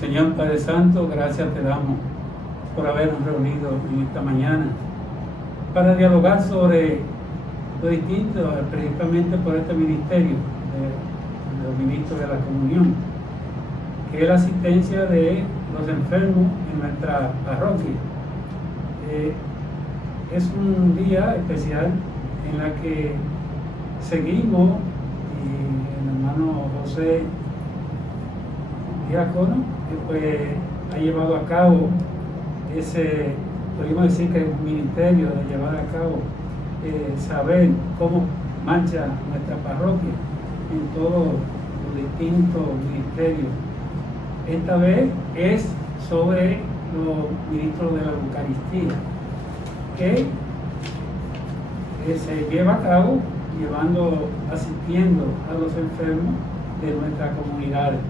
Señor Padre Santo, gracias te damos por habernos reunido en esta mañana para dialogar sobre lo distinto, principalmente por este ministerio de los ministros de la comunión, que es la asistencia de los enfermos en nuestra parroquia. Es un día especial en la que seguimos, y el hermano José Diácono pues ha llevado a cabo ese, podríamos decir que es un ministerio de llevar a cabo saber cómo marcha nuestra parroquia en todos los distintos ministerios. Esta vez es sobre los ministros de la Eucaristía, que se lleva a cabo asistiendo a los enfermos de nuestras comunidades.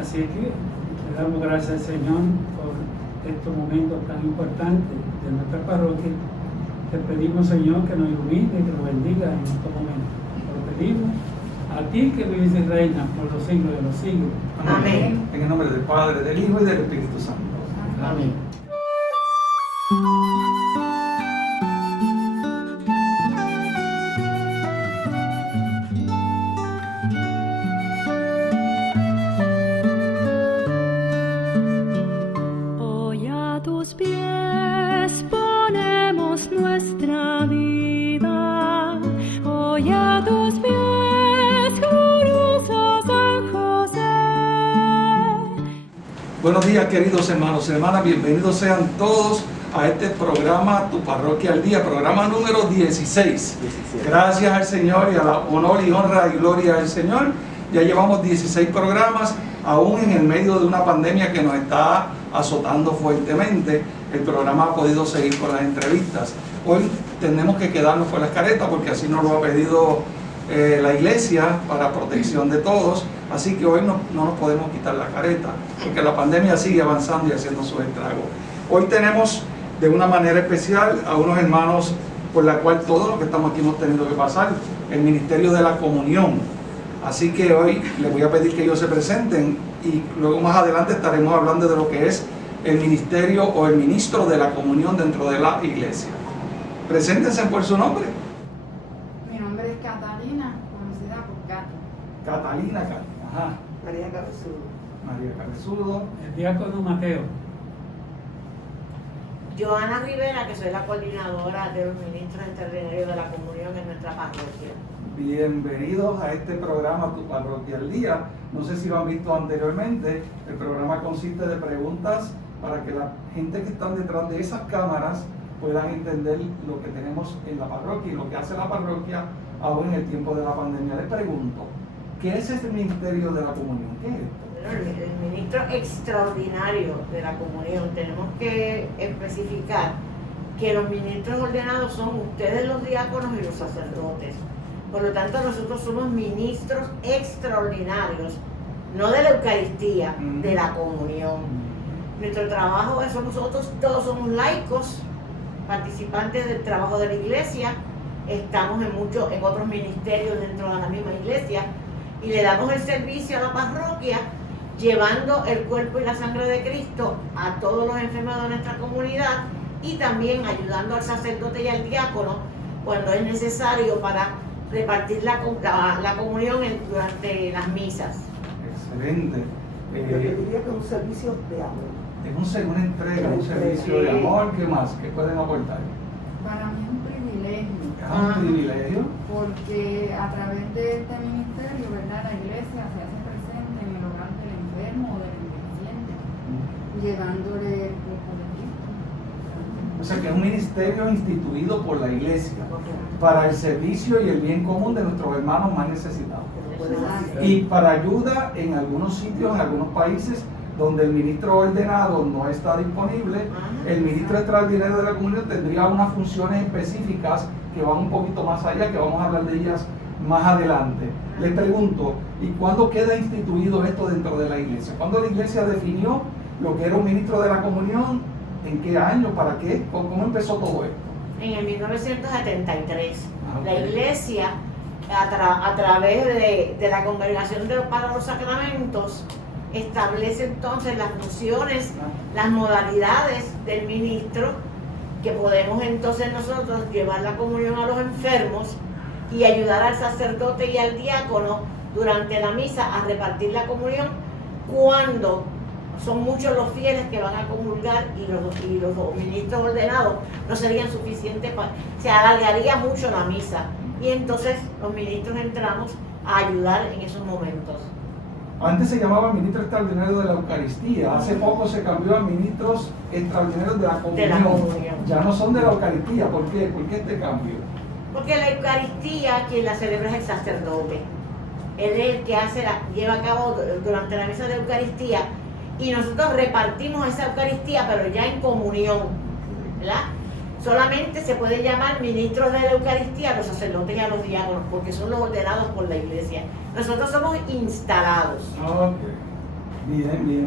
Así que le damos gracias al Señor por estos momentos tan importantes de nuestra parroquia. Te pedimos, Señor, que nos ilumine y que nos bendiga en estos momentos. Te lo pedimos a ti que vives y reinas por los siglos de los siglos. Amén. En el nombre del Padre, del Hijo y del Espíritu Santo. Amén. Hoy a tus pies ponemos nuestra vida. Hoy a tus pies, glorioso San José. Buenos días, queridos hermanos y hermanas. Bienvenidos sean todos a este programa Tu Parroquia al Día, programa número 16. Gracias al Señor y a la honor y honra y gloria al Señor. Ya llevamos 16 programas, aún en el medio de una pandemia que nos está azotando fuertemente. El programa ha podido seguir con las entrevistas. Hoy tenemos que quedarnos con las caretas porque así nos lo ha pedido la iglesia para protección de todos. Así que hoy no nos podemos quitar la careta porque la pandemia sigue avanzando y haciendo su estrago. Hoy tenemos de una manera especial a unos hermanos por la cual todos los que estamos aquí hemos tenido que pasar, el Ministerio de la Comunión. Así que hoy les voy a pedir que ellos se presenten y luego más adelante estaremos hablando de lo que es el ministerio o el ministro de la comunión dentro de la iglesia. Preséntense por su nombre. Mi nombre es Catalina, conocida por Cata. Catalina, ajá. María Cabezudo. María Cabezudo. El diácono Mateo. Joana Rivera, que soy la coordinadora de los ministros extraordinarios de la comunión en nuestra parroquia. Bienvenidos a este programa Tu Parroquia al Día. No sé si lo han visto anteriormente. El programa consiste de preguntas para que la gente que están detrás de esas cámaras puedan entender lo que tenemos en la parroquia y lo que hace la parroquia aún en el tiempo de la pandemia. Les pregunto, ¿qué es este ministerio de la comunión? ¿Qué es esto? Bueno, el ministro extraordinario de la comunión, tenemos que especificar que los ministros ordenados son ustedes los diáconos y los sacerdotes. Por lo tanto, nosotros somos ministros extraordinarios, no de la Eucaristía, de la comunión. Nuestro trabajo es, nosotros todos somos laicos, participantes del trabajo de la iglesia, estamos en otros ministerios dentro de la misma iglesia y le damos el servicio a la parroquia, llevando el cuerpo y la sangre de Cristo a todos los enfermos de nuestra comunidad y también ayudando al sacerdote y al diácono cuando es necesario para repartir la comunión durante las misas. Excelente. Yo diría que es un servicio de amor. Es una entrega, un servicio de amor. ¿Qué más? ¿Qué pueden aportar? Para mí es un privilegio, Es un privilegio. porque a través de este ministerio, ¿verdad?, la iglesia se hace presente en el hogar del enfermo o del envejeciente, llevándole el cuerpo de Cristo. O sea que es un ministerio instituido por la iglesia para el servicio y el bien común de nuestros hermanos más necesitados. Y para ayuda en algunos sitios, en algunos países donde el ministro ordenado no está disponible, el ministro extraordinario de la comunión tendría unas funciones específicas que van un poquito más allá, que vamos a hablar de ellas más adelante. Les pregunto, ¿y cuándo queda instituido esto dentro de la iglesia? ¿Cuándo la iglesia definió lo que era un ministro de la comunión? ¿En qué año? ¿Para qué? ¿Cómo empezó todo esto? En el 1973, Okay. la iglesia, a través de la Congregación para los Sacramentos, establece entonces las funciones, las modalidades del ministro, que podemos entonces nosotros llevar la comunión a los enfermos y ayudar al sacerdote y al diácono durante la misa a repartir la comunión cuando son muchos los fieles que van a comulgar y los ministros ordenados no serían suficientes, se alargaría mucho la misa y entonces los ministros entramos a ayudar en esos momentos. Antes se llamaba ministro extraordinario de la Eucaristía, hace poco se cambió a ministros extraordinarios de la comunión. Ya no son de la Eucaristía. ¿Por qué? ¿Por qué este cambio? Porque la Eucaristía, quien la celebra es el sacerdote. Él es el que lleva a cabo durante la misa de Eucaristía y nosotros repartimos esa Eucaristía, pero ya en comunión, ¿verdad? Solamente se puede llamar ministros de la Eucaristía a los sacerdotes y a los diáconos, porque son los ordenados por la iglesia. Nosotros somos instalados. Ok, bien.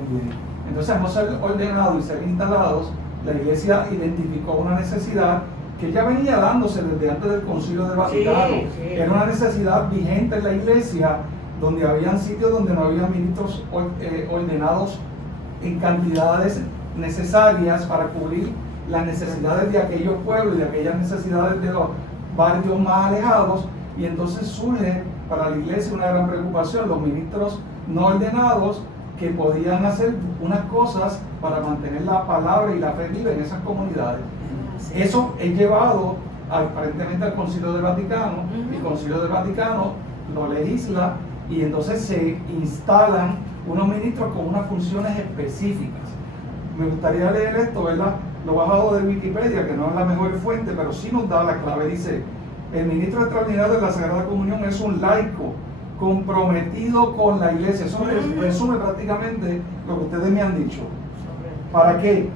Entonces, al ser ordenados y ser instalados, la iglesia identificó una necesidad que ya venía dándose desde antes del Concilio del Vaticano. Sí. Era una necesidad vigente en la iglesia, donde habían sitios donde no había ministros ordenados en cantidades necesarias para cubrir las necesidades de aquellos pueblos y de aquellas necesidades de los barrios más alejados, y entonces surge para la iglesia una gran preocupación, los ministros no ordenados que podían hacer unas cosas para mantener la palabra y la fe viva en esas comunidades. Eso es llevado aparentemente al Concilio del Vaticano, y el Concilio del Vaticano lo legisla y entonces se instalan unos ministros con unas funciones específicas. Me gustaría leer esto, ¿verdad? Lo bajado de Wikipedia, que no es la mejor fuente, pero sí nos da la clave. Dice: el ministro extraordinario de la Sagrada Comunión es un laico comprometido con la iglesia. Eso resume prácticamente lo que ustedes me han dicho. ¿Para qué?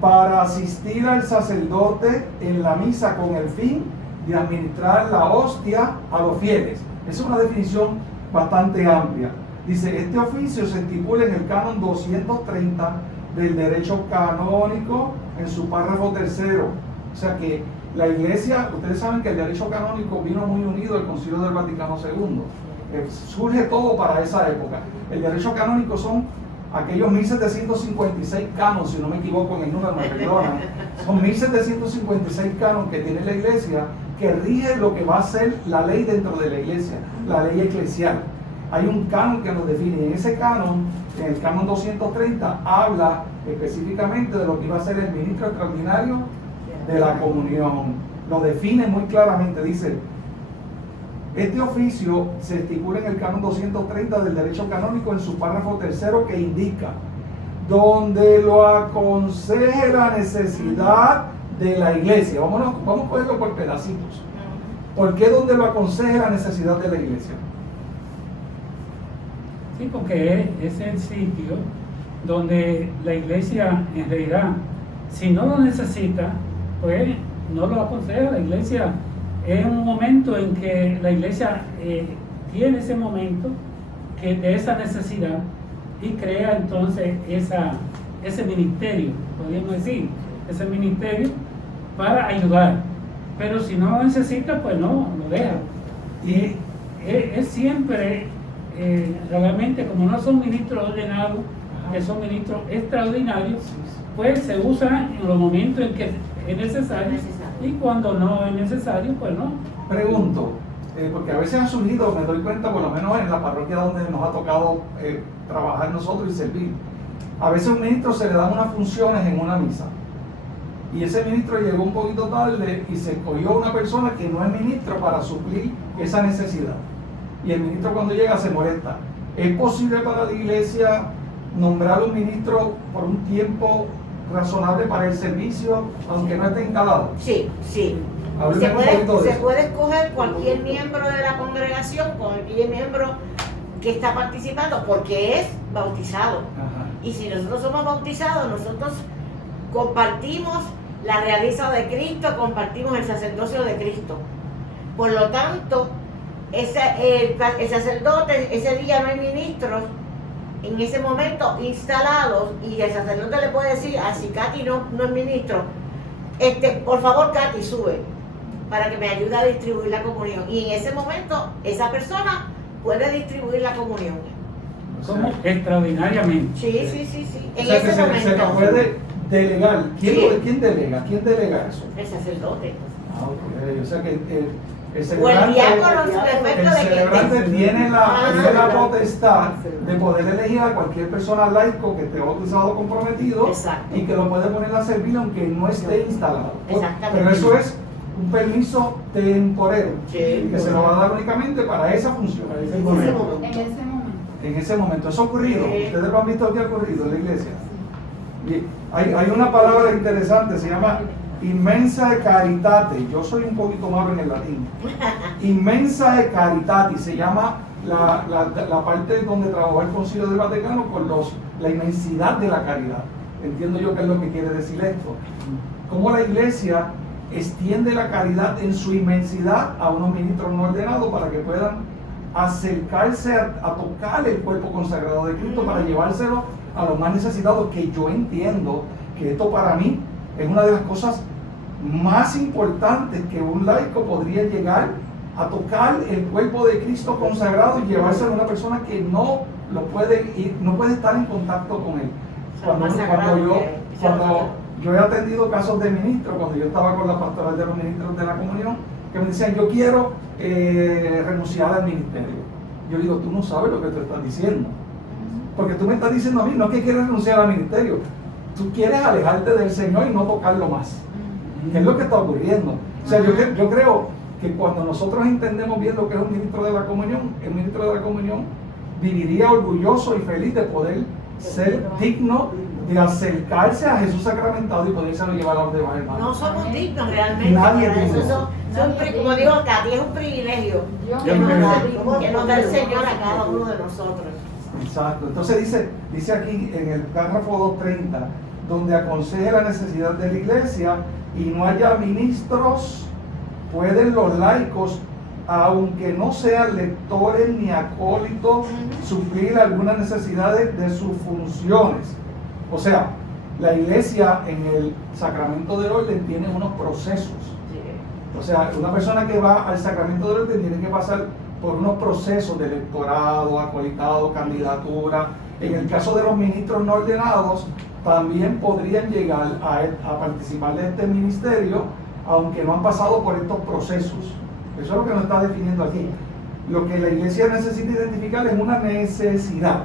Para asistir al sacerdote en la misa con el fin de administrar la hostia a los fieles. Esa es una definición bastante amplia. Dice: este oficio se estipula en el canon 230 del derecho canónico en su párrafo tercero. O sea que la iglesia, ustedes saben que el derecho canónico vino muy unido al Concilio del Vaticano II. Surge todo para esa época. El derecho canónico son aquellos 1756 canos, si no me equivoco en el número, me perdonan. Son 1756 canos que tiene la iglesia, que rige lo que va a ser la ley dentro de la iglesia, la ley eclesial. Hay un canon que nos define, y en ese canon, en el canon 230, habla específicamente de lo que iba a ser el ministro extraordinario de la comunión. Lo define muy claramente, dice: este oficio se estipula en el canon 230 del derecho canónico en su párrafo tercero, que indica: donde lo aconseje la necesidad de la iglesia. Vamos a cogerlo por pedacitos. ¿Por qué donde lo aconseje la necesidad de la iglesia? Sí, porque es el sitio donde la iglesia, en realidad, si no lo necesita, pues no lo aconseja. La iglesia es un momento en que la iglesia tiene ese momento de esa necesidad y crea entonces ese ministerio, podríamos decir, ese ministerio para ayudar. Pero si no lo necesita, pues no, lo deja. Y es siempre, realmente, como no son ministros ordenados, que son ministros extraordinarios, pues se usa en los momentos en que es necesario, y cuando no es necesario, pues no. Pregunto, porque a veces ha surgido, me doy cuenta, por lo menos en la parroquia donde nos ha tocado trabajar nosotros y servir, a veces a un ministro se le dan unas funciones en una misa, y ese ministro llegó un poquito tarde y se escogió una persona que no es ministro para suplir esa necesidad, y el ministro cuando llega se molesta. ¿Es posible para la iglesia nombrar un ministro por un tiempo razonable para el servicio, aunque no esté instalado? Sí. Se puede escoger cualquier miembro de la congregación, cualquier miembro que está participando, porque es bautizado. Ajá. Y si nosotros somos bautizados, nosotros compartimos la realeza de Cristo, compartimos el sacerdocio de Cristo. Por lo tanto, el sacerdote, ese día no hay ministros en ese momento instalados, y el sacerdote le puede decir: si Katy no es ministro, por favor, Katy, sube para que me ayude a distribuir la comunión. Y en ese momento esa persona puede distribuir la comunión. como extraordinariamente. Sí. O En sea, que ese se momento. le puede delegar. Sí. ¿Quién delega? ¿Quién delega eso? El sacerdote. Ah, ok. O sea que el O el celebrante, diácono, sin el efecto de celebrante que. tiene la Ah. potestad de poder elegir a cualquier persona laico que esté bautizado comprometido Exacto. y que lo puede poner a servir aunque no esté instalado. Exactamente. Pero eso es un permiso temporero Sí. que se lo va a dar únicamente para esa función. Para ese En ese momento. momento. En ese momento. En ese momento, eso ha ocurrido. Sí. Ustedes lo han visto que ha ocurrido en la iglesia. Y hay una palabra interesante, se llama inmensa caritate. Yo soy un poquito malo en el latín. Inmensa caritate, se llama la parte donde trabajó el Concilio del Vaticano con la inmensidad de la caridad. Entiendo yo qué es lo que quiere decir esto. Cómo la iglesia extiende la caridad en su inmensidad a unos ministros no ordenados para que puedan acercarse a tocar el cuerpo consagrado de Cristo para llevárselo a los más necesitados, que yo entiendo que esto para mí es una de las cosas más importantes que un laico podría llegar a tocar el cuerpo de Cristo consagrado y llevárselo a una persona que no lo puede ir, no puede estar en contacto con él. Cuando yo he atendido casos de ministros, cuando yo estaba con la pastoral de los ministros de la comunión, que me decían, yo quiero renunciar al ministerio. Yo digo, tú no sabes lo que tú estás diciendo. Porque tú me estás diciendo a mí, no es que quieres renunciar al ministerio, tú quieres alejarte del Señor y no tocarlo más. ¿Qué es lo que está ocurriendo? O sea, yo creo que cuando nosotros entendemos bien lo que es un ministro de la comunión, el ministro de la comunión viviría orgulloso y feliz de poder ser digno de acercarse a Jesús sacramentado y podérselo llevar a los demás hermanos. No somos dignos realmente. Nadie para es eso digno. como digo, Katy, es un privilegio Yo que nos da el Señor a cada uno de nosotros. Exacto. Entonces dice aquí en el párrafo 230, donde aconseje la necesidad de la iglesia y no haya ministros, pueden los laicos, aunque no sean lectores ni acólitos, suplir algunas necesidades de sus funciones. O sea, la iglesia en el sacramento del orden tiene unos procesos. O sea, una persona que va al sacramento del orden tiene que pasar por unos procesos de electorado, acolitado, candidatura. En el caso de los ministros no ordenados, también podrían llegar a participar de este ministerio, aunque no han pasado por estos procesos. Eso es lo que nos está definiendo aquí. Lo que la iglesia necesita identificar es una necesidad.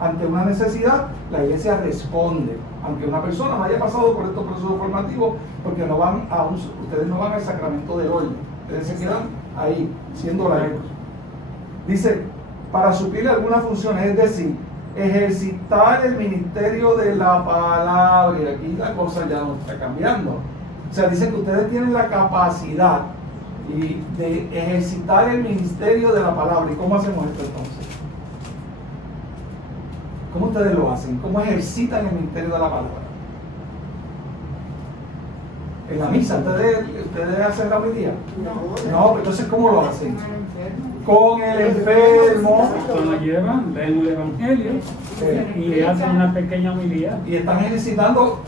Ante una necesidad, la iglesia responde. Aunque una persona no haya pasado por estos procesos formativos, porque ustedes no van al sacramento del orden. Ustedes se quedan ahí, siendo laicos. Dice, para suplir algunas funciones, es decir, ejercitar el ministerio de la palabra. Y aquí la cosa ya no está cambiando. O sea, dice que ustedes tienen la capacidad de ejercitar el ministerio de la palabra. ¿Y cómo hacemos esto entonces? ¿Cómo ustedes lo hacen? ¿Cómo ejercitan el ministerio de la palabra? En la misa, ¿ustedes hacen la homilía? No, entonces ¿cómo lo hacen? Con el enfermo. Cuando llevan, leen el Evangelio y hacen una pequeña homilía. Y están ejercitando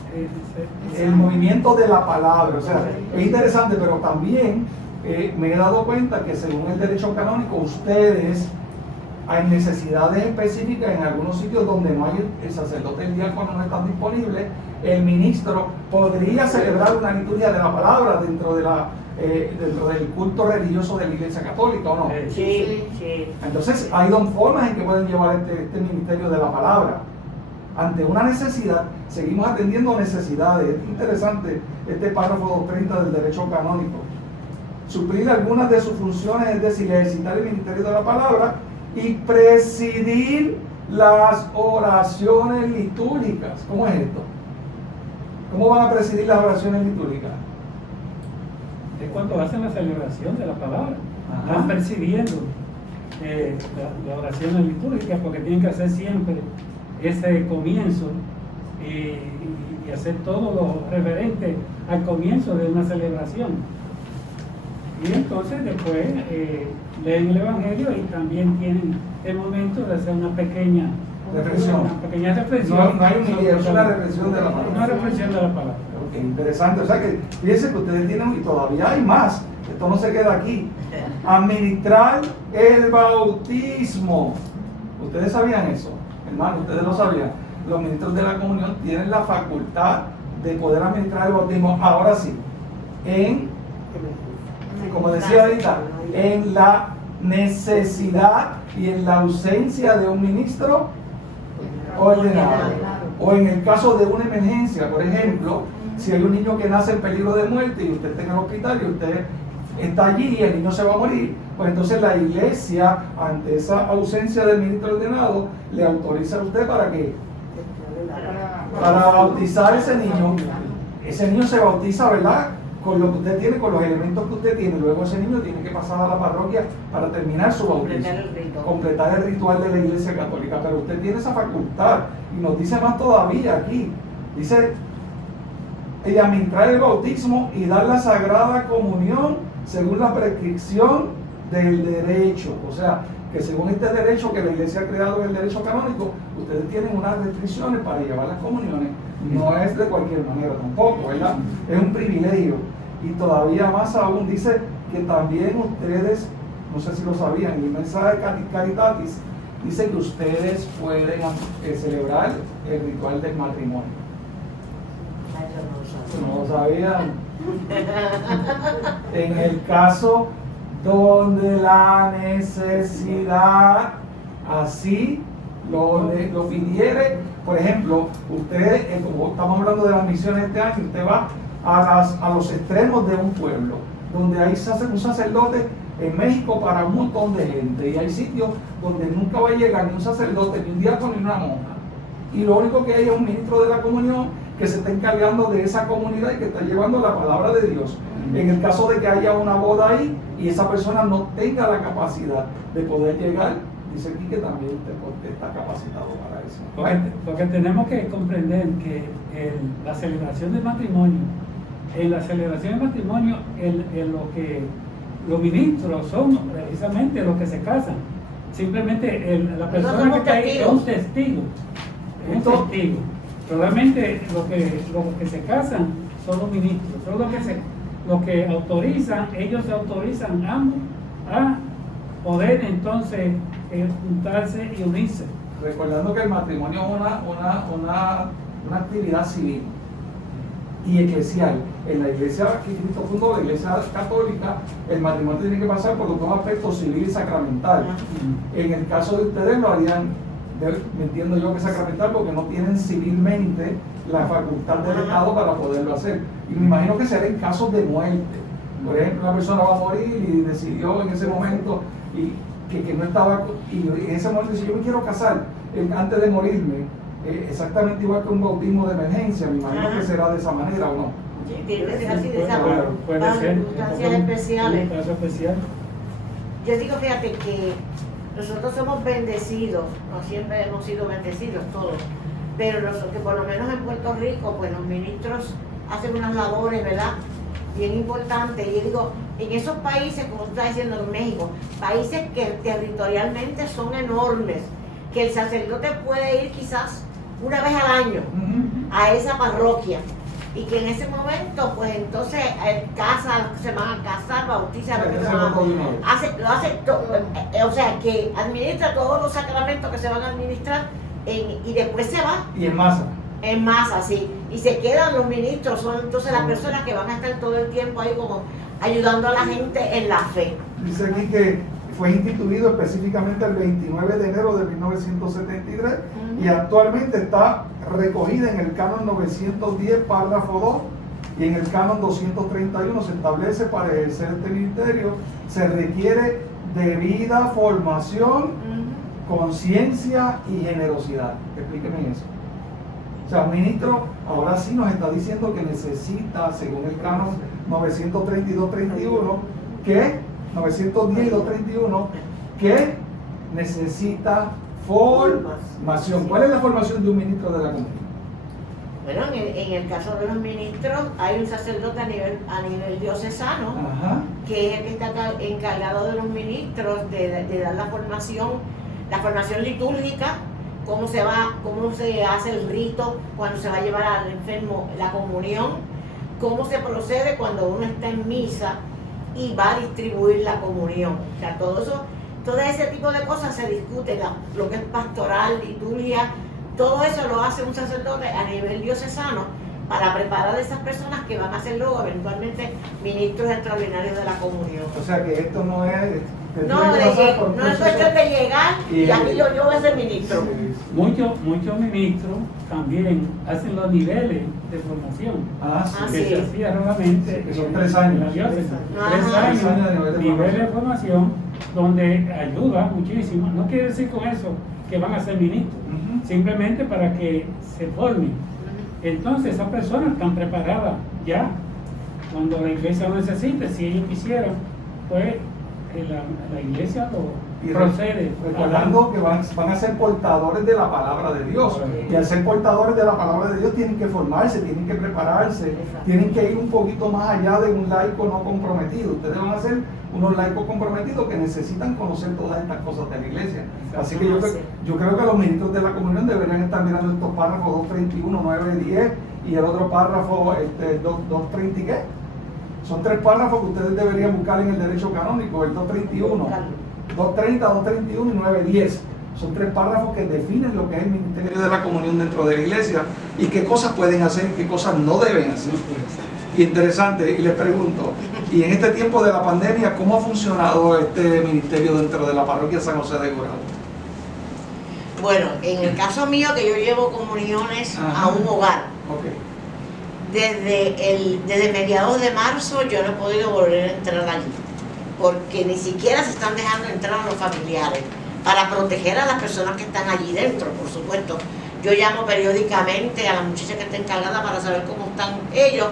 el movimiento de la palabra. O sea, es interesante, pero también me he dado cuenta que según el derecho canónico, ustedes hay necesidades específicas en algunos sitios donde no hay el sacerdote, el diácono no están disponibles. El ministro podría celebrar una liturgia de la palabra dentro del culto religioso de la Iglesia Católica, ¿o no? Sí. Entonces hay dos formas en que pueden llevar este ministerio de la palabra. Ante una necesidad, seguimos atendiendo necesidades. Es interesante este párrafo 230 del derecho canónico. Suplir algunas de sus funciones, es decir, ejercitar el ministerio de la palabra y presidir las oraciones litúrgicas. ¿Cómo es esto? ¿Cómo van a presidir las oraciones litúrgicas? Es cuando hacen la celebración de la palabra. Ajá. Van presidiendo la oración litúrgica, porque tienen que hacer siempre ese comienzo y hacer todo lo referente al comienzo de una celebración. Y entonces después leen el Evangelio y también tienen el momento de hacer una pequeña reflexión. No hay humildad, es una reflexión de la palabra. Una reflexión de la palabra. Ok, interesante. O sea que fíjense que ustedes tienen, y todavía hay más, esto no se queda aquí. Administrar el bautismo. Ustedes sabían eso, hermano, ustedes lo sabían. Los ministros de la comunión tienen la facultad de poder administrar el bautismo, ahora sí, como decía ahorita, en la necesidad y en la ausencia de un ministro ordenado. O en el caso de una emergencia, por ejemplo, si hay un niño que nace en peligro de muerte y usted está en el hospital y usted está allí y el niño se va a morir, pues entonces la iglesia, ante esa ausencia del ministro ordenado, le autoriza a usted para que para bautizar a ese niño. Ese niño se bautiza, ¿verdad?, con lo que usted tiene, con los elementos que usted tiene. Luego ese niño tiene que pasar a la parroquia para terminar su bautismo, completar el ritual de la Iglesia Católica. Pero usted tiene esa facultad, y nos dice más todavía aquí, dice, y administrar el bautismo y dar la sagrada comunión según la prescripción del derecho. O sea, que según este derecho que la Iglesia ha creado en el derecho canónico, ustedes tienen unas restricciones para llevar las comuniones. No es de cualquier manera tampoco, ¿verdad? Es un privilegio. Y todavía más aún dice que también ustedes, no sé si lo sabían, en el mensaje de Caritatis dice que ustedes pueden celebrar el ritual del matrimonio. No lo sabían. En el caso donde la necesidad así lo pidiere, por ejemplo, usted, como estamos hablando de las misiones este año, usted va a los extremos de un pueblo, donde ahí se hace un sacerdote en México para un montón de gente, y hay sitios donde nunca va a llegar ni un sacerdote, ni un diácono, ni una monja, y lo único que hay es un ministro de la comunión que se está encargando de esa comunidad y que está llevando la palabra de Dios. En el caso de que haya una boda ahí y esa persona no tenga la capacidad de poder llegar, dice aquí que también usted está capacitado para eso. Porque tenemos que comprender que la celebración del matrimonio, en la celebración del matrimonio, lo que los ministros son precisamente los que se casan. Simplemente la persona que está ahí es un testigo. Es un testigo. Probablemente los que se casan son los ministros, son los que autorizan, ellos se autorizan ambos a poder entonces juntarse y unirse. Recordando que el matrimonio es una actividad civil y eclesial. En la iglesia que Cristo fundó, la iglesia católica, el matrimonio tiene que pasar por los dos aspectos, civil y sacramental. En el caso de ustedes lo harían, me entiendo yo que sacramental, porque no tienen civilmente la facultad del Estado para poderlo hacer. Y me imagino que será en casos de muerte. Por ejemplo, una persona va a morir y decidió en ese momento y que no estaba, y en ese momento dice, yo me quiero casar antes de morirme, exactamente igual que un bautismo de emergencia. Me imagino que será de esa manera, ¿o no? Sí, tiene que ser así, de esa manera. Puede Para ser. circunstancias especiales. Un caso especial. Yo digo, fíjate que nosotros somos bendecidos, no siempre hemos sido bendecidos todos, pero nosotros, que por lo menos en Puerto Rico, pues los ministros hacen unas labores, ¿verdad?, bien importantes. Y yo digo, en esos países, como tú estás diciendo, en México, países que territorialmente son enormes, que el sacerdote puede ir quizás una vez al año a esa parroquia, y que en ese momento, pues entonces se van a casar, bautizan, lo hace todo, o sea, que administra todos los sacramentos que se van a administrar y después se va. Y en masa. En masa, sí. Y se quedan los ministros, son entonces las personas que van a estar todo el tiempo ahí como ayudando a la gente en la fe. Dice aquí que fue instituido específicamente el 29 de enero de 1973 y actualmente está recogida en el canon 910, párrafo 2, y en el canon 231 se establece: para ejercer este ministerio se requiere debida formación, conciencia y generosidad. Explíqueme eso. O sea, un ministro ahora sí nos está diciendo que necesita, según el canon 932-31, que 910 y 231, que necesita formación. ¿Cuál es la formación de un ministro de la comunidad? Bueno, en el caso de los ministros hay un sacerdote a nivel diocesano, que es el que está encargado de los ministros de dar la formación litúrgica, cómo se hace el rito cuando se va a llevar al enfermo la comunión, cómo se procede cuando uno está en misa y va a distribuir la comunión. O sea, todo eso todo ese tipo de cosas se discute, lo que es pastoral, liturgia, todo eso lo hace un sacerdote a nivel diocesano para preparar a esas personas que van a ser luego eventualmente ministros extraordinarios de la comunión. O sea que esto no es... No es cuestión de llegar y aquí yo voy a ser ministro. Muchos ministros también hacen los niveles de formación. Que sí. se hacía realmente que son 3 años. en la diócesis. Ajá. 3 años de nivel de formación donde ayuda muchísimo. No quiere decir con eso que van a ser ministros, simplemente para que se formen. Entonces esas personas están preparadas ya cuando la iglesia lo necesite. Si ellos quisieran, pues la iglesia lo procede. Recordando que van a ser portadores de la palabra de Dios. Y al ser portadores de la palabra de Dios tienen que formarse, tienen que prepararse, tienen que ir un poquito más allá de un laico no comprometido. Ustedes van a ser unos laicos comprometidos que necesitan conocer todas estas cosas de la iglesia. Así que yo creo que los ministros de la comunión deberían estar mirando estos párrafos 231, 9, 10 y el otro párrafo 230 y qué. Son 3 párrafos que ustedes deberían buscar en el derecho canónico, el 231, 230, 231 y 910. Son 3 párrafos que definen lo que es el ministerio de la comunión dentro de la iglesia y qué cosas pueden hacer y qué cosas no deben hacer. Interesante, y les pregunto, y en este tiempo de la pandemia, ¿cómo ha funcionado este ministerio dentro de la parroquia San José de Gurabo? Bueno, en el caso mío, que yo llevo comuniones a un hogar. Desde mediados de marzo yo no he podido volver a entrar allí, porque ni siquiera se están dejando entrar a los familiares, para proteger a las personas que están allí dentro, por supuesto. Yo llamo periódicamente a la muchacha que está encargada para saber cómo están ellos,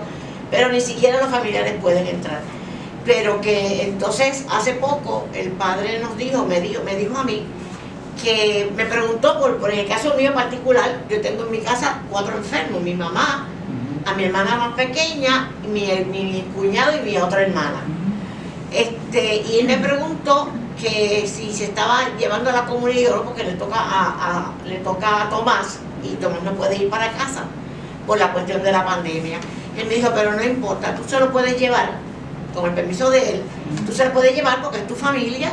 pero ni siquiera los familiares pueden entrar. Pero que entonces hace poco el padre nos dijo, me dijo a mí, que me preguntó por el caso mío particular. Yo tengo en mi casa 4 enfermos, mi mamá, a mi hermana más pequeña, mi cuñado y mi otra hermana. Y él me preguntó que si se estaba llevando a la comunidad, porque le toca a Tomás, y Tomás no puede ir para casa por la cuestión de la pandemia. Él me dijo, pero no importa, tú se lo puedes llevar, con el permiso de él, tú se lo puedes llevar porque es tu familia,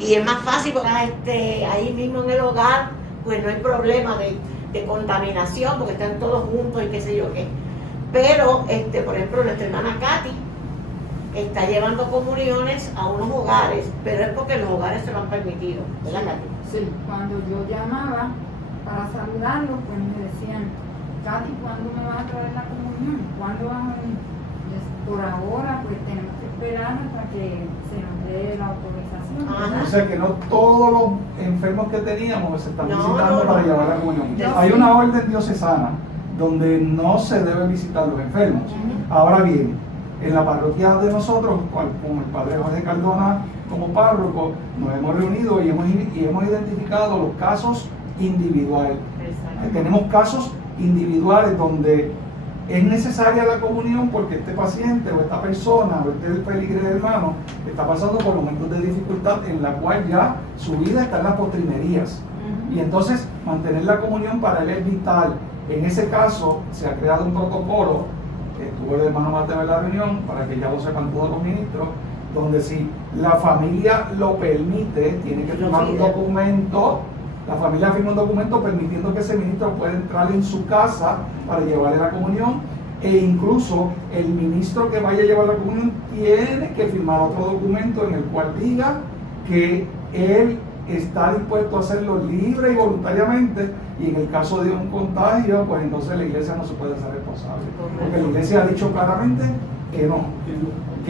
y es más fácil porque ahí mismo en el hogar, pues no hay problema de contaminación, porque están todos juntos y qué sé yo qué. Pero, por ejemplo, nuestra hermana Katy está llevando comuniones a unos hogares, pero es porque los hogares se lo han permitido, ¿verdad, Katy? Sí, cuando yo llamaba para saludarlos, pues me decían, Katy, ¿cuándo me vas a traer la comunión? ¿Cuándo vas a venir? Por ahora, pues tenemos que esperar hasta que se nos dé la autorización, ¿verdad? O sea que no todos los enfermos que teníamos se están visitando para llevar la comunión. Hay una orden diocesana donde no se debe visitar los enfermos. Ahora bien, en la parroquia de nosotros, con el padre Jorge Cardona como párroco, nos hemos reunido y hemos identificado los casos individuales. Tenemos casos individuales donde es necesaria la comunión porque este paciente o esta persona o este feligrés hermano está pasando por momentos de dificultad en la cual ya su vida está en las postrimerías. Y entonces mantener la comunión para él es vital. En ese caso se ha creado un protocolo, estuvo el hermano Mateo en la reunión, para que ya lo sepan todos los ministros, donde si la familia lo permite, tiene que firmar un documento. La familia firma un documento permitiendo que ese ministro pueda entrar en su casa para llevarle la comunión, e incluso el ministro que vaya a llevar la comunión tiene que firmar otro documento en el cual diga que él está dispuesto a hacerlo libre y voluntariamente, y en el caso de un contagio, pues entonces la iglesia no se puede hacer responsable, porque la iglesia ha dicho claramente que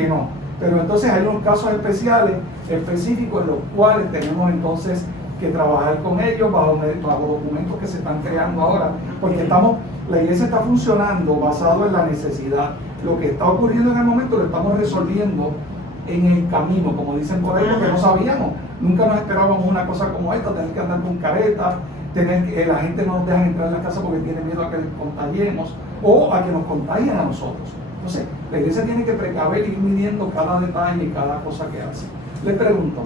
no. Pero entonces hay unos casos específicos en los cuales tenemos entonces que trabajar con ellos bajo documentos que se están creando ahora, porque la iglesia está funcionando basado en la necesidad. Lo que está ocurriendo en el momento lo estamos resolviendo en el camino, como dicen por ahí, porque no sabíamos, nunca nos esperábamos una cosa como esta, tener que andar con caretas, la gente no nos deja entrar en la casa porque tiene miedo a que les contagiemos o a que nos contagien a nosotros. Entonces, la iglesia tiene que precaver y ir midiendo cada detalle y cada cosa que hace. Les pregunto,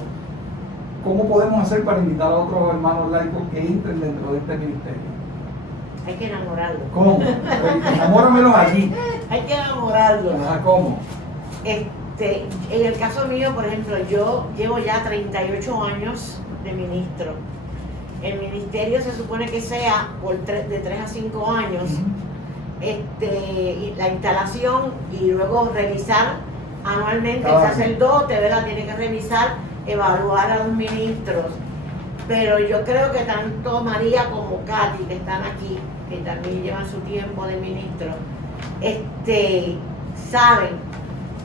¿cómo podemos hacer para invitar a otros hermanos laicos que entren dentro de este ministerio? Hay que enamorarlos. ¿Cómo? Enamóramelos allí. Hay que enamorarlos. ¿Cómo? En el caso mío, por ejemplo, yo llevo ya 38 años de ministro. El ministerio se supone que sea de 3 a 5 años, y la instalación y luego revisar anualmente el sacerdote, ¿verdad? Tiene que revisar, evaluar a los ministros. Pero yo creo que tanto María como Katy, que están aquí, que también llevan su tiempo de ministro, saben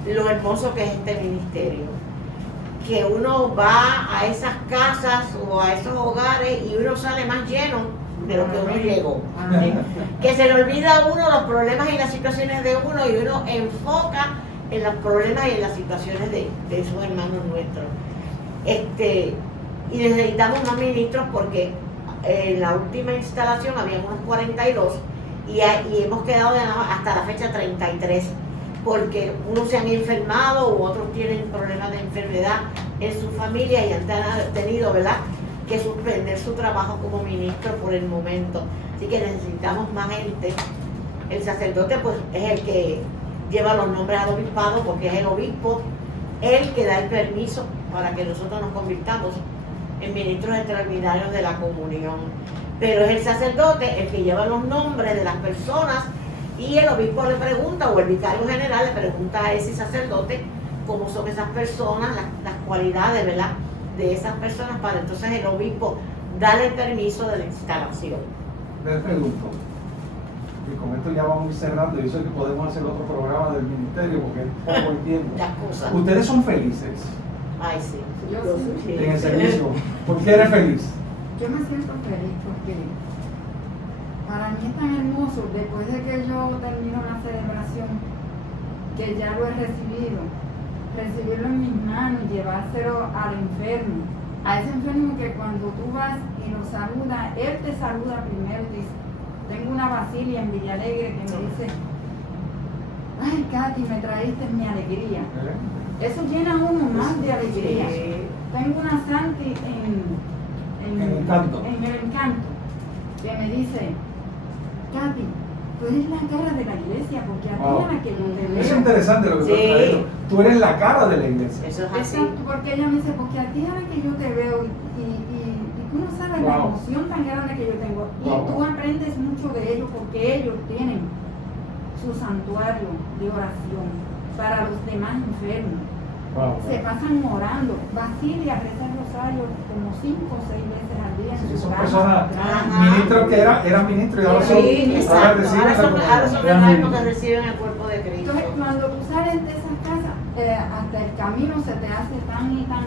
lo hermoso que es este ministerio. Que uno va a esas casas o a esos hogares y uno sale más lleno de lo que uno llegó. Que se le olvida a uno los problemas y las situaciones de uno y uno enfoca en los problemas y en las situaciones de esos hermanos nuestros. Y necesitamos más ministros porque en la última instalación había unos 42 y hemos quedado hasta la fecha 33 porque unos se han enfermado u otros tienen problemas de enfermedad en su familia y han tenido, ¿verdad?, que suspender su trabajo como ministro por el momento. Así que necesitamos más gente. El sacerdote pues es el que lleva los nombres al obispado porque es el obispo el que da el permiso para que nosotros nos convirtamos en ministros extraordinarios de la comunión. Pero es el sacerdote el que lleva los nombres de las personas y el obispo le pregunta, o el vicario general le pregunta a ese sacerdote cómo son esas personas, las cualidades, ¿verdad?, de esas personas, para entonces el obispo darle el permiso de la instalación. Les pregunto, y con esto ya vamos a ir cerrando, yo sé que podemos hacer otro programa del ministerio porque es poco el tiempo. Las cosas. ¿Ustedes son felices Ay, sí. Yo sí. en el servicio? ¿Por qué eres feliz? Yo me siento feliz porque para mí es tan hermoso, después de que yo termino la celebración, que ya lo he recibirlo en mis manos y llevárselo al enfermo. A ese enfermo que cuando tú vas y lo saludas, él te saluda primero y dice, tengo una Basilia en Villalegre que me dice, ay Katy, me traíste mi alegría. Eso llena a uno más de alegría. Tengo una Santi en el Encanto, que me dice, Katy, tú eres la cara de la iglesia, porque a ti a la que yo te veo. Es interesante lo que tú has traído. Tú eres la cara de la iglesia. Eso es así. Exacto, porque ella me dice, porque a ti a la que yo te veo y tú no sabes la emoción tan grande que yo tengo. Y tú aprendes mucho de ellos porque ellos tienen su santuario de oración para los demás enfermos. Se pasan orando. Basilia reza el rosario como 5 o 6 veces al día. Sí, son personas, ministros que eran ministros y ahora son, ahora son hermanos que reciben el cuerpo de Cristo. Entonces, cuando tú sales de esas casas, hasta el camino se te hace tan y tan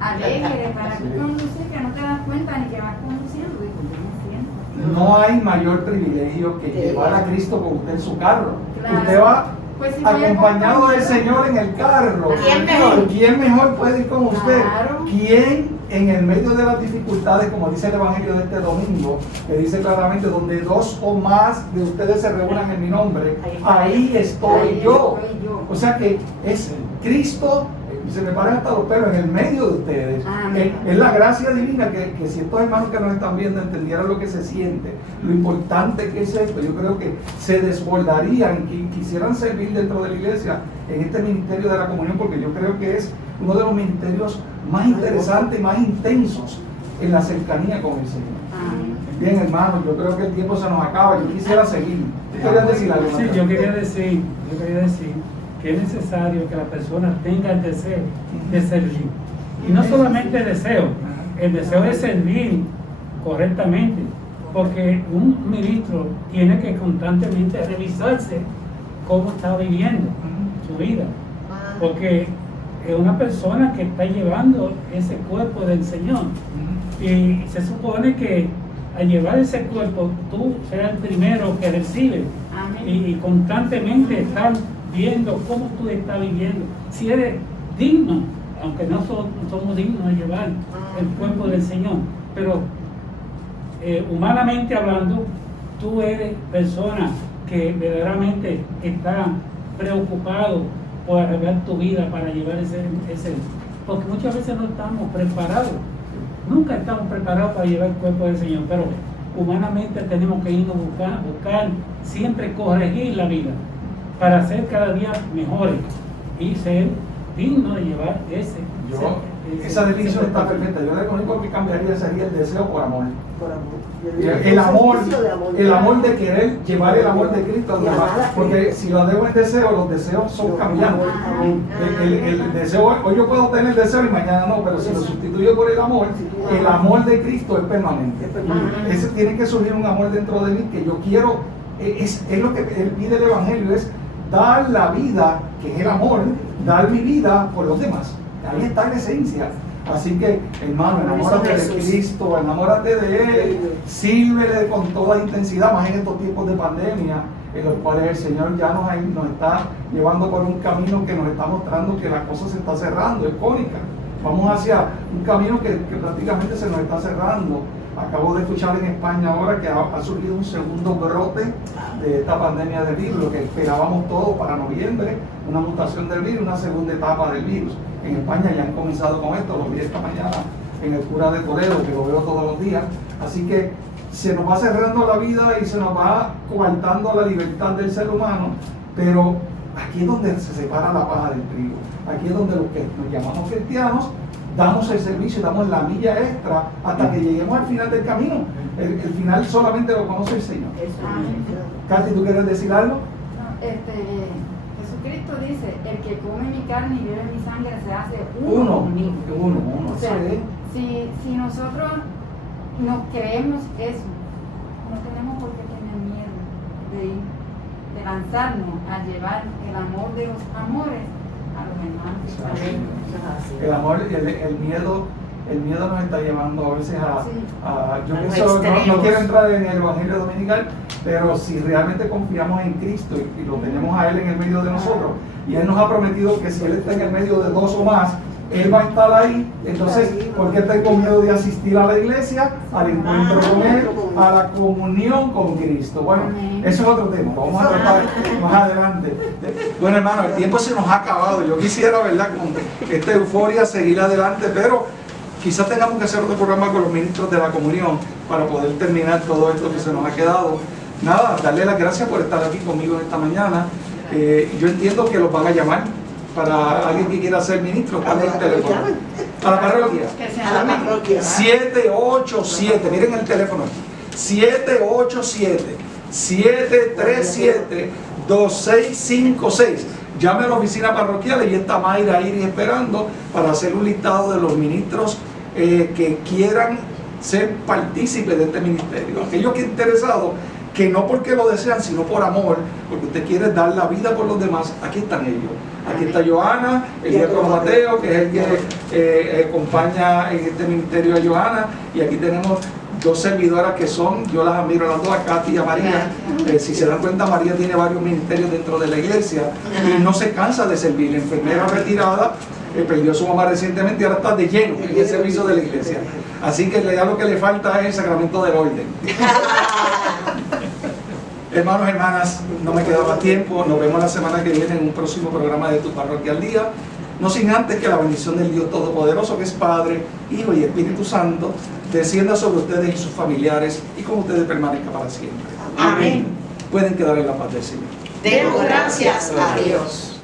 alegre para tú conducir que no te das cuenta ni que vas conduciendo. Digo, yo me siento. No hay mayor privilegio que llevar a Cristo con usted en su carro. Claro. Usted va pues si acompañado del Señor en el carro. ¿Quién mejor? ¿Quién mejor puede ir con usted? Claro. ¿Quién en el medio de las dificultades, como dice el Evangelio de este domingo, que dice claramente, donde 2 o más de ustedes se reúnan en mi nombre, ahí estoy yo? O sea que es Cristo, se me paran hasta los pelos, en el medio de ustedes. Es la gracia divina que si estos hermanos que nos están viendo entendieran lo que se siente, lo importante que es esto, yo creo que se desbordarían y quisieran servir dentro de la iglesia en este ministerio de la comunión, porque yo creo que es uno de los ministerios más interesantes y más intensos en la cercanía con el Señor. Bien, hermanos, yo creo que el tiempo se nos acaba. Yo quisiera seguir. ¿Tú querías decir algo? Sí, yo quería decir que es necesario que la persona tenga el deseo de servir. Y no solamente el deseo de servir correctamente, porque un ministro tiene que constantemente revisarse cómo está viviendo su vida, porque es una persona que está llevando ese cuerpo del Señor, y se supone que al llevar ese cuerpo tú seas el primero que recibe y constantemente estar viendo cómo tú estás viviendo, si eres digno, aunque no somos dignos de llevar el cuerpo del Señor, pero humanamente hablando, tú eres persona que verdaderamente está preocupado por arreglar tu vida para llevar ese, porque muchas veces no estamos preparados, nunca estamos preparados para llevar el cuerpo del Señor, pero humanamente tenemos que irnos a buscar siempre corregir la vida para ser cada día mejores y ser digno de llevar ese. Esa definición está perfecta. Yo lo único que cambiaría sería el deseo por amor. Por amor. El amor de querer llevar el amor de Cristo a los demás. Porque si lo debo en deseo, los deseos son cambiantes. El deseo, hoy yo puedo tener deseo y mañana no, pero si lo sustituyo por el amor de Cristo es permanente. Ese tiene que surgir un amor dentro de mí que yo quiero, es lo que él pide el Evangelio, es dar la vida, que es el amor, dar mi vida por los demás. Ahí está la esencia. Así que, hermano, enamórate de Cristo, enamórate de Él, sírvele con toda intensidad, más en estos tiempos de pandemia, en los cuales el Señor ya nos está llevando por un camino que nos está mostrando que la cosa se está cerrando, es cónica. Vamos hacia un camino que prácticamente se nos está cerrando. Acabo de escuchar en España ahora que ha surgido un segundo brote de esta pandemia del virus, lo que esperábamos todos para noviembre, una mutación del virus, una segunda etapa del virus. En España ya han comenzado con esto, lo vi esta mañana en el cura de Toledo, que lo veo todos los días. Así que se nos va cerrando la vida y se nos va coartando la libertad del ser humano, pero aquí es donde se separa la paja del trigo. Aquí es donde los que nos llamamos cristianos damos el servicio, damos la milla extra hasta que lleguemos al final del camino. El final solamente lo conoce el Señor. Katy, ¿tú quieres decir algo? Jesucristo dice, el que come mi carne y bebe mi sangre se hace Uno. O sea, si nosotros nos creemos eso, no tenemos por qué tener miedo de lanzarnos a llevar el amor de los amores a los hermanos. El amor, el miedo nos está llevando a veces yo a pienso, no quiero entrar en el Evangelio Dominical, pero si realmente confiamos en Cristo y lo tenemos a Él en el medio de nosotros, y Él nos ha prometido que si Él está en el medio de dos o más, Él va a estar ahí. Entonces, ¿por qué tengo miedo de asistir a la iglesia, al encuentro con Él, a la comunión con Cristo? Bueno, eso es otro tema, lo vamos a tratar más adelante. Bueno, hermano, el tiempo se nos ha acabado. Yo quisiera, ¿verdad?, con esta euforia seguir adelante, pero quizás tengamos que hacer otro programa con los ministros de la comunión para poder terminar todo esto que se nos ha quedado. Nada, darle las gracias por estar aquí conmigo en esta mañana. Yo entiendo que los van a llamar para alguien que quiera ser ministro. ¿Cuál es el teléfono? A la parroquia. A la parroquia. 787, miren el teléfono. 787-737-2656. Llame a la oficina parroquial y está Mayra Iris esperando para hacer un listado de los ministros que quieran ser partícipes de este ministerio. Aquellos que interesados, que no porque lo desean, sino por amor, porque usted quiere dar la vida por los demás, aquí están ellos. Aquí está Johanna, el diácono Mateo, que es el que acompaña en este ministerio a Johanna, y aquí tenemos dos servidoras que son, yo las admiro a las dos, a Katy y a María. Si se dan cuenta, María tiene varios ministerios dentro de la iglesia y no se cansa de servir. Enfermera retirada, perdió a su mamá recientemente y ahora está de lleno en el servicio de la iglesia. Así que ya lo que le falta es el sacramento del orden. Hermanos, hermanas, no me queda más tiempo. Nos vemos la semana que viene en un próximo programa de Tu Parroquia al Día. No sin antes que la bendición del Dios Todopoderoso, que es Padre, Hijo y Espíritu Santo, descienda sobre ustedes y sus familiares y con ustedes permanezca para siempre. Amén. Pueden quedar en la paz del Señor. Demos gracias a Dios.